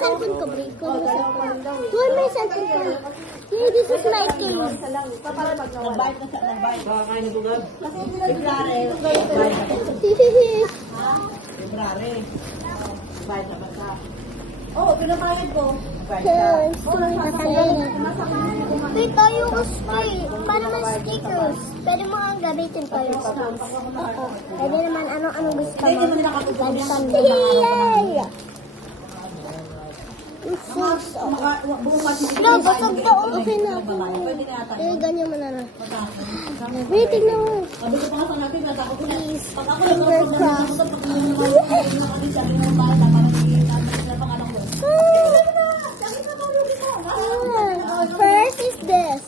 cellphone ko, break ko yung cellphone. Doon may cellphone ko. Hey, this is my case. Nag-bite na siya, nag-bite. Kasi February, February. Bite na ba siya? Oo, pinapayad ko. Wait, tayo ko stay. Para man stickers. Pwede mo ang gamitin pa yung stickers. Oo. Pwede naman anong gusto mo. Hindi naman nakatutulong. Yay! No, basag pa. Okay na. Eh, ganyan mo na na. Wait, tignan mo. Sabi ko pa nga sa natin, natakot ko na. Pag ako Finger cross. First is this.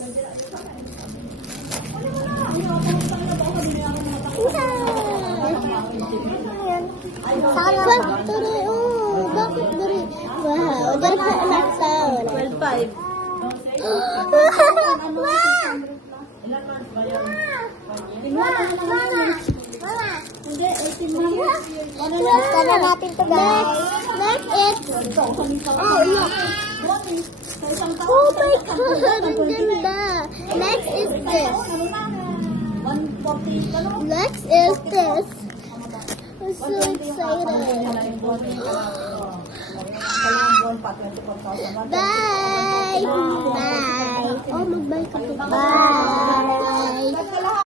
Sana. Bakit dari? Wow, dari ka anak sound. 12.5. Hindi, 18 months. Next na natin to guys. Next is... Oh, look. Oh my God, ang ganda. Next is this. Next is this. I'm so excited. Bye! Bye! Oh, mag-bye ka po. Bye!